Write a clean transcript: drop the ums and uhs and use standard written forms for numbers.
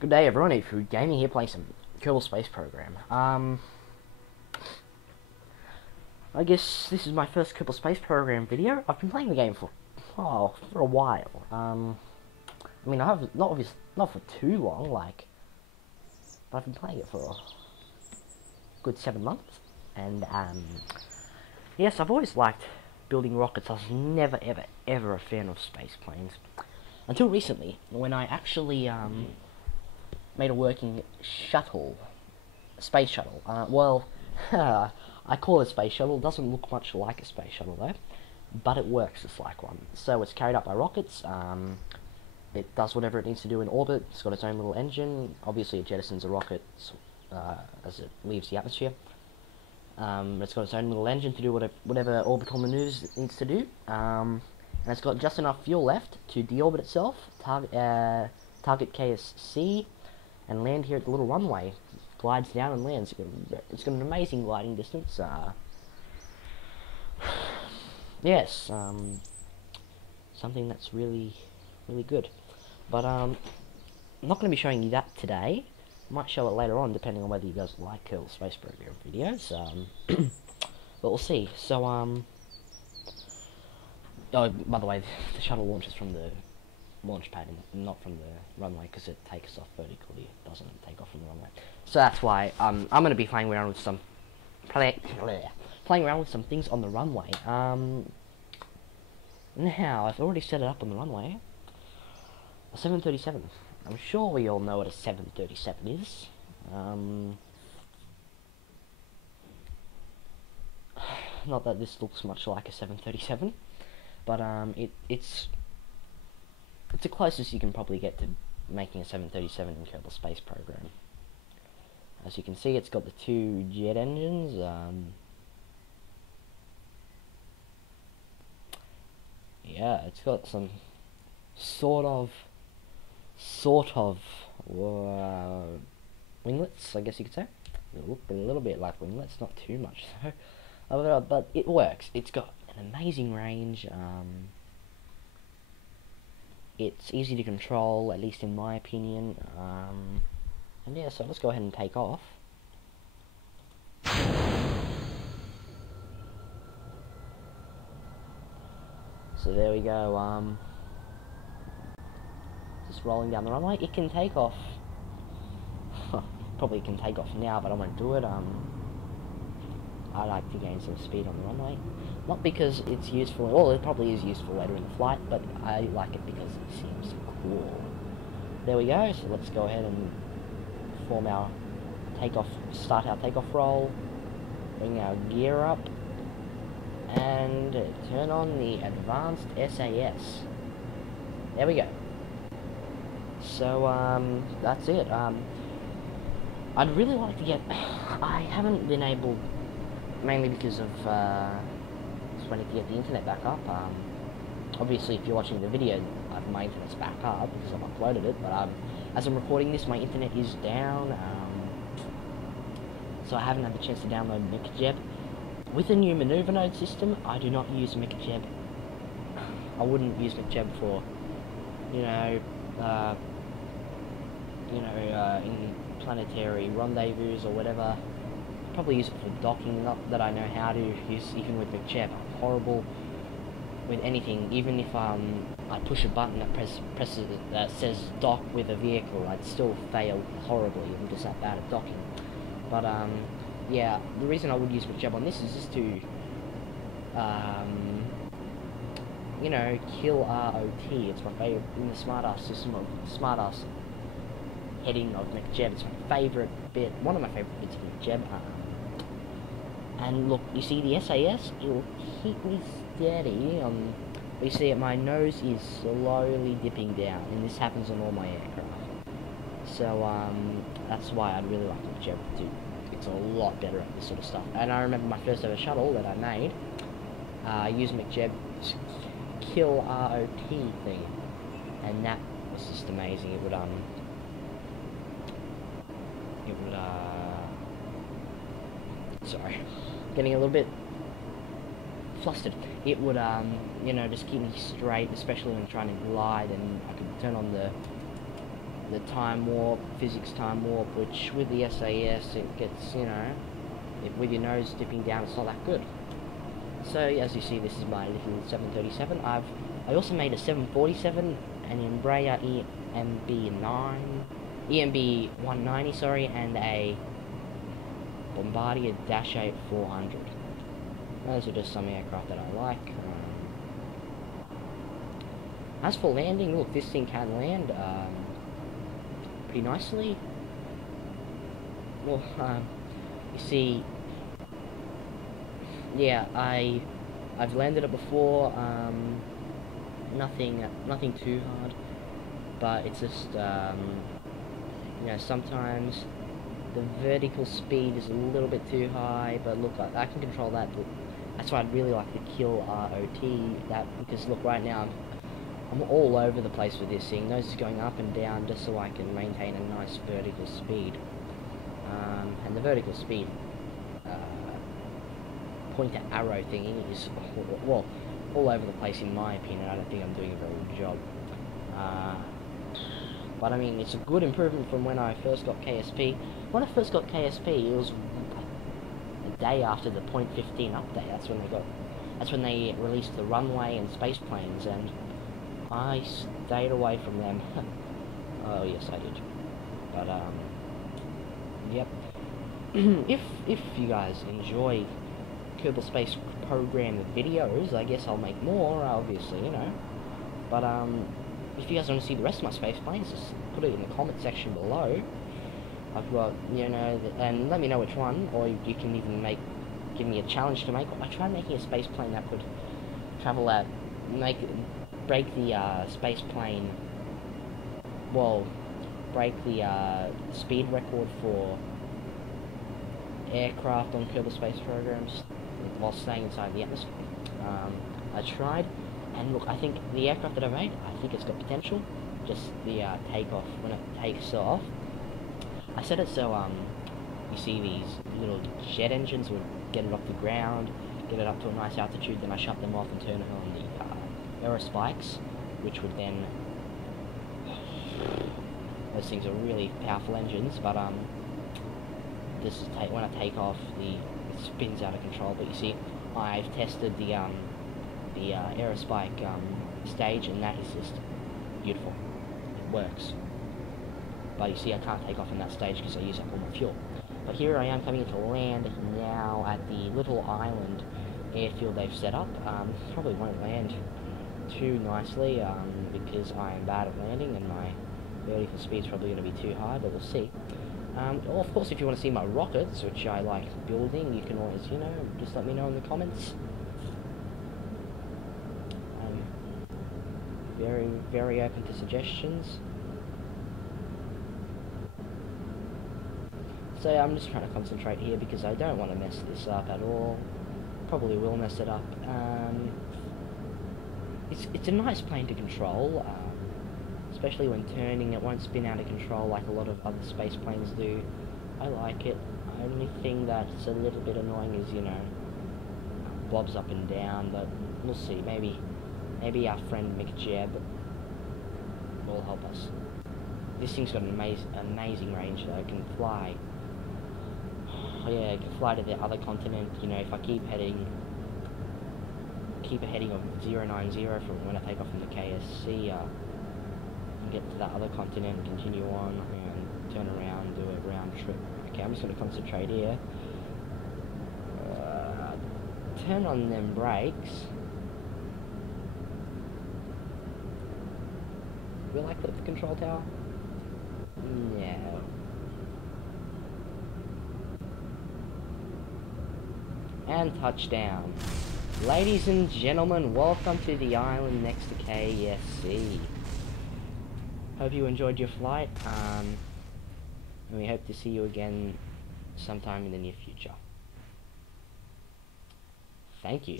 Good day everyone, Episdoe Gaming here playing some Kerbal Space Program. I guess this is my first Kerbal Space Program video. I've been playing the game for a while. I mean, I have not for too long, but I've been playing it for a good 7 months. And yes, I've always liked building rockets. I was never ever a fan of space planes until recently, when I actually made a working space shuttle. Well, I call it a space shuttle. It doesn't look much like a space shuttle though, but it works just like one. So it's carried up by rockets. It does whatever it needs to do in orbit. It's got its own little engine. Obviously it jettisons a rocket as it leaves the atmosphere. It's got its own little engine to do whatever orbital maneuvers it needs to do. And it's got just enough fuel left to deorbit itself, target KSC, and land here at the little runway. Glides down and lands. It's got an amazing gliding distance. Yes, something that's really good. But I'm not going to be showing you that today. I might show it later on, depending on whether you guys like Kerbal Space Program videos. But we'll see. So oh, by the way, the shuttle launches from the launch pad and not from the runway, because it takes off vertically. It doesn't take off from the runway. So that's why I'm going to be playing around with some things on the runway. Now I've already set it up on the runway. A 737. I'm sure we all know what a 737 is. Not that this looks much like a 737, but it's the closest you can probably get to making a 737 in Kerbal Space Program. As you can see, it's got the 2 jet engines. Yeah, it's got some sort of winglets, I guess you could say. They look a little bit like winglets, not too much so. But it works. It's got an amazing range. It's easy to control, at least in my opinion. And yeah, so let's go ahead and take off. So there we go. Just rolling down the runway. It can take off. Probably can take off now, but I won't do it. I like to gain some speed on the runway. Not because it's useful, well, it probably is useful later in the flight, but I like it because it seems cool. There we go, so let's go ahead and form our start our takeoff roll, bring our gear up, and turn on the advanced SAS. There we go. So, that's it. I'd really like to get, I haven't been able, mainly because of, just wanting to get the internet back up. Obviously, if you're watching the video, my internet's back up because I've uploaded it, but as I'm recording this, my internet is down, so I haven't had the chance to download McJeb. With the new maneuver node system, I do not use McJeb. I wouldn't use McJeb for, in planetary rendezvous or whatever. Probably use it for docking. Not that I know how to use even with McJeb. I'm horrible with anything. Even if I push a button that says dock with a vehicle, I'd still fail horribly. I'm just that bad at docking. But yeah, the reason I would use McJeb on this is just to kill ROT. It's my favorite in the smartass system of smartass heading of McJeb. It's my favorite bit, one of my favorite bits of McJeb. And look, you see the SAS, it will keep me steady. You see my nose is slowly dipping down, and this happens on all my aircraft. So that's why I'd really like McJeb to. It's a lot better at this sort of stuff. And I remember my first ever shuttle that I made, I used McJeb to kill ROT thing, and that was just amazing. It would sorry, getting a little bit flustered. It would just keep me straight, especially when trying to glide, and I could turn on the the time warp, physics time warp, which with the SAS it gets, you know, with your nose dipping down, it's not that good. So as you see, this is my little 737. I also made a 747, an Embraer EMB 190, sorry, and a Bombardier Dash 8 400. Those are just some aircraft that I like. As for landing, look, this thing can land pretty nicely. Well, you see, yeah, I've landed it before. Nothing too hard, but it's just you know, sometimes the vertical speed is a little bit too high. But look, I can control that. But that's why I'd really like to kill ROT that, because look, right now I'm all over the place with this thing. Nose is going up and down just so I can maintain a nice vertical speed. And the vertical speed pointer arrow thingy is, well, all over the place in my opinion. I don't think I'm doing a very good job. But I mean, it's a good improvement from when I first got KSP. When I first got KSP, it was a day after the .15 update. That's when they released the runway and space planes, and I stayed away from them. Oh yes, I did. But yep. if you guys enjoy Kerbal Space Program videos, I guess I'll make more, obviously, you know. But if you guys want to see the rest of my space planes, just put it in the comment section below. I've got, you know, and let me know which one, or you can even give me a challenge to make. I tried making a space plane that could travel at, break the space plane, well, break the speed record for aircraft on Kerbal Space Programs while staying inside the atmosphere. I tried, and look, I think the aircraft that I made, I think it's got potential. Just the takeoff, when it takes off, I set it so you see these little jet engines would get it off the ground, get it up to a nice altitude, then I shut them off and turn it on the aero spikes, which would then, those things are really powerful engines, but this is when I take off, it spins out of control. But you see, I've tested the aerospike stage, and that is just beautiful. It works. But you see, I can't take off in that stage because I use up all my fuel. But here I am coming to land now at the little island airfield they've set up. Probably won't land too nicely because I am bad at landing, and my vertical speed's probably going to be too high, but we'll see. Well, of course, if you want to see my rockets, which I like building, you can always, you know, just let me know in the comments. I'm very, very open to suggestions. So I'm just trying to concentrate here because I don't want to mess this up at all. Probably will mess it up. It's a nice plane to control. Especially when turning, it won't spin out of control like a lot of other space planes do. I like it. The only thing that's a little bit annoying is, you know, blobs up and down, but we'll see. Maybe our friend Mick Jeb will help us. This thing's got an amazing range, though. It can fly. Oh, yeah, it can fly to the other continent. You know, if I keep a heading of 090 from when I take off from the KSC, get to that other continent and continue on and turn around, do a round trip. Okay, I'm just going to concentrate here. Turn on them brakes. Will I click the control tower? No. And touchdown. Ladies and gentlemen, welcome to the island next to KSC. Hope you enjoyed your flight, and we hope to see you again sometime in the near future. Thank you.